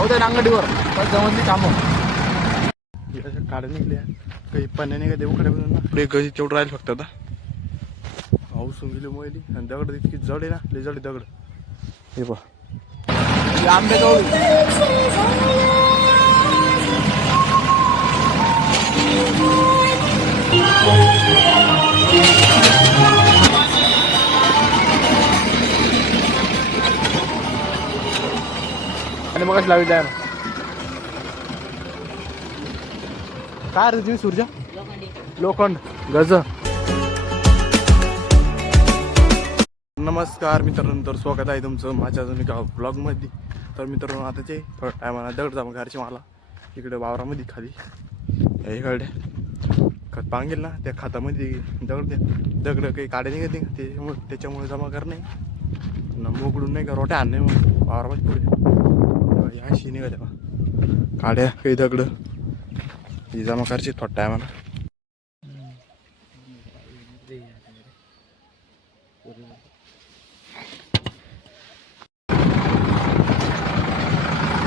जाऊ द्या नांगडीवर जमतली कामं काढे निघल्या काही पाण्याने का देऊकडे पुढे गजी तेवढं राहील फक्त आता पाऊस गेली मोयली आणि दगड इतकी जड आहे ना लय जड दगड हे पहा आंबे जवळ आणि मग लावी द्या काय रे तुम्ही सूर्या लोखंड गज नमस्कार मित्रांनो तर स्वागत आहे तुमचं माझ्या अजून एका ब्लॉगमध्ये तर मित्रांनो आताचे थोडं टायमाला दगड जामं घरचे मला इकडे वावरामध्ये खाली इकडे खत पांगेल ना त्या खतामध्ये दगड काही काढे निघत नाही त्याच्यामुळे जमा करणे मोकळून नाही का रोट्या आणणे मग वावरामध्ये पुढे ह्या शी निघा तेव्हा काड्या काही दगड ही जमा करायची थोडा टायमाला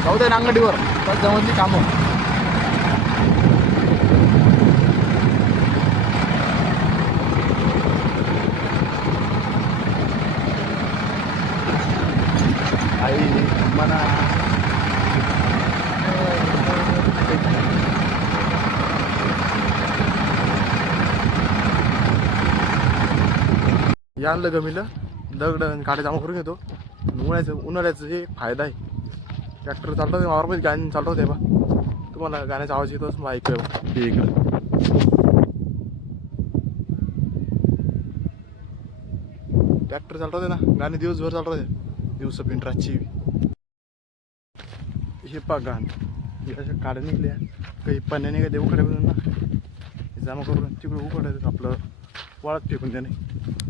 जाऊ द्या नांगडीवर जमतली कामं आई मना आणलं गमीला दगड काढे जमा करून घेतो उन्हाळ्याचं जे फायदा आहे ट्रॅक्टर चालतो वावरमध्ये गाणी चालतो ते बा तुम्हाला गाण्याचा आवाज येतोच मग ऐकू हे इकडं ट्रॅक्टर चालतो ना गाणी दिवसभर चालतो ते दिवस पिंट रातची हे पा गाण अशा काड्या निघल्या काही पाण्याने का देऊकडे ना जमा करून तिकडे उघडायचं आपलं वाळत फेकून त्याने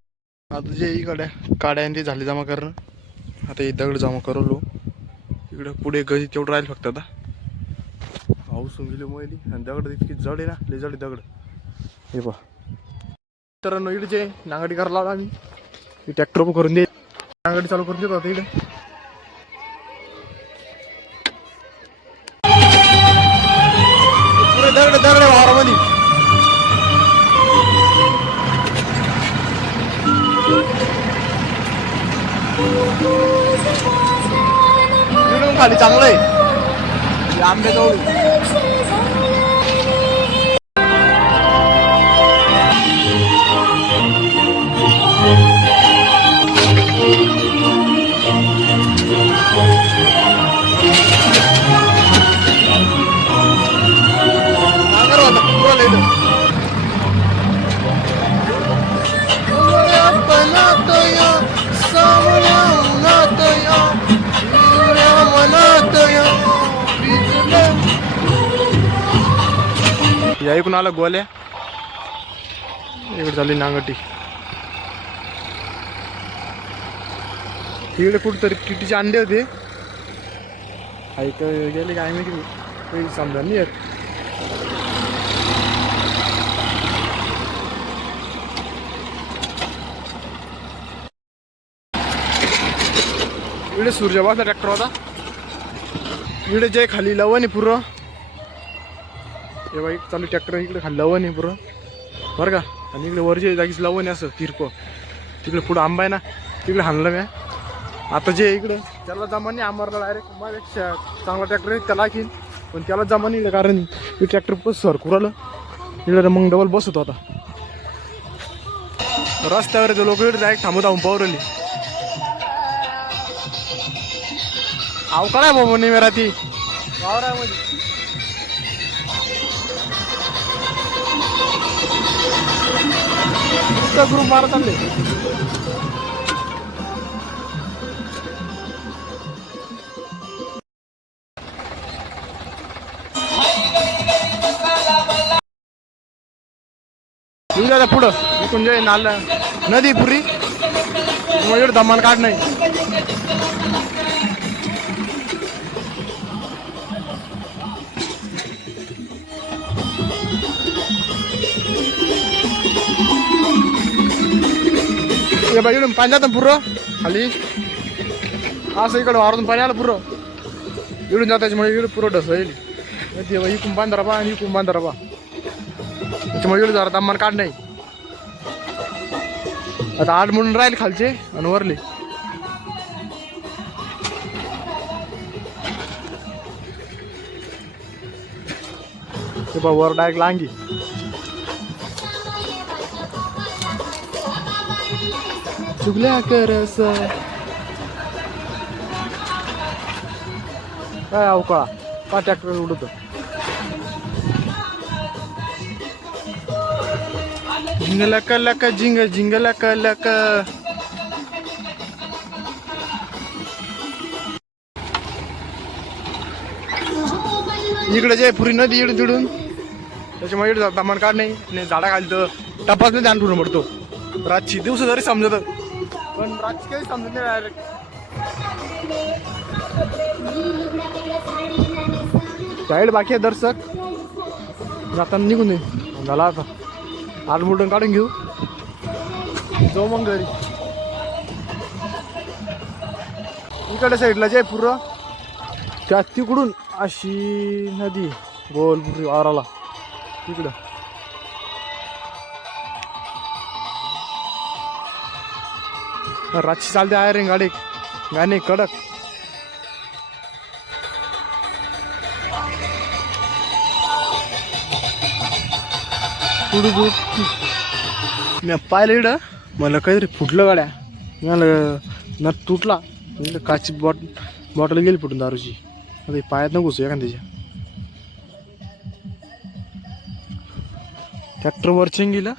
आता जे इकडे काड्या ते झाले जमा करणं आता हे दगड जमा करवलो इकडे पुढे गजी तेवढं राहील फक्त आता पाऊस गेली मोयली आणि दगड इतकी जड आहे ना लय जड दगड हे पहा तर इकडे नांगडी करायला लावला आम्ही ट्रॅक्टर करून दे नांगडी चालू करून देतो आता इकडे पुढे दगड दगड वावरामध्ये खाली चांगलं आहे आंबे जवळ या ऐकून आलं गोल्या इकडे झाली नांगटी तिकडे कुठतरी किटीचे अंडे होते ऐक गेले काय माहिती काही समजा नाही येत इकडे सूर्यबाचा ट्रॅक्टर होता इकडे जे खाली लवण आहे पुरं हे बाईक चालू ट्रॅक्टर इकडे खाली लवण आहे पुरं बरं का आणि इकडे वरच्या जागीच लवण आहे असं तिरपं तिकडे पुढं आंबा आहे ना तिकडे हाणलं मी आता जे इकडं त्याला जमा नाही आंबारला डायरेक्ट माझ्यापेक्षा चांगला ट्रॅक्टर आहे त्याला आणखीन पण त्याला जमा नाही कारण हे ट्रॅक्टर पण सरकू राहिलं इकडे मग डबल बसतो आता रस्त्यावर लोक इकडे डायरेक्ट थांबत पावरली अवकाळ आहे बाबा नाही मेरा ती वावरामध्ये ग्रुप मारत चालले पुढं इकडून जे नाल नदी पुरी एवढं दमान काढ नाही इकडून पाणी जातं पुरं खाली असं इकडं वावरातून पाणी आलं पुरं इकडून जात त्याच्यामुळे इकडे पुरं ढसळेल तेव्हा इकून बांधारा बा आणि इकून बांधारा बा त्याच्यामुळे इकडे जरा तापमान काढ नाही. आता 8 म्हणून राहील खालचे आणि वरले. ते बा वर डायरेक्ट लांगी. चुगल्या करस काय अवकाळा का ट्रॅक्टर उडत. झिंगलक लक झिंग झिंगलक लक. इकडे जे पुरी नदी इकडून तिडून त्याच्यामुळे इकडे तापमान काढ नाही झाडा खाली तर टपाच नाही ध्यान ठेवून पडतो. रातची दिवस जरी समजत पण रातची काही समजत नाही डायरेक्ट. साईड बाकी आहे दर्शक जाताना निघून दे झाला आता 8 मोठं काढून घेऊ जाऊ मग घरी. इकडे साईडला जे पुरं त्या तिकडून अशी नदी गोलपुरी वाराला तिकडं रातची चालते आहे रे गाडी गाणे कडक. मी पाहिलं इकडं मला काहीतरी फुटलं गाड्या मला नट तुटला काची बॉटल गेली फुटून दारूची. आता पायात न घुसू एखाद्याच्या. ट्रॅक्टर वरच्या गेला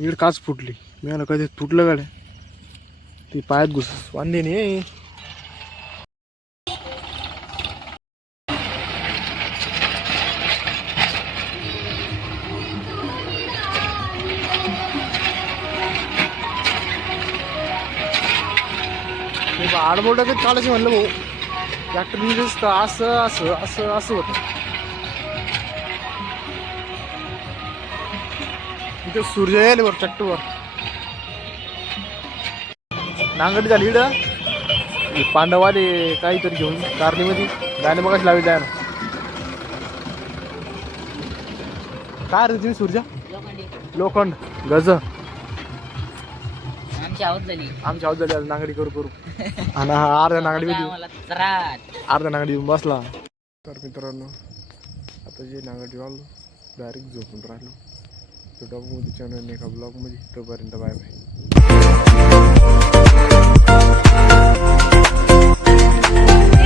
इकडे काच फुटली मी मला कधी तुटलं गाड्या ती पायात घुस वांदे नाही. आडबोट काढायचं म्हणलं भाऊ ट्रॅक्टर दिसतं असं असं असं असं होतं. इथे सूर्य यायला वर ट्रॅक्टरवर नांगडी झाली इकडं पांडवाले काहीतरी घेऊन कारलीमध्ये गाणे मगाच लावी जाय ना. काय रे तुम्ही सूर्या लोखंड गज आमची आवाज झाली नांगडी करू करू आणि अर्ध्या नांगडी अर्ध्या नांगडी येऊन बसला. तर मित्रांनो आता जे नांगडी आलो डायरेक्ट झोपून राहिलो. तो डॉगमध्ये चॅनल एका ब्लॉगमध्ये. तोपर्यंत बाय बाय.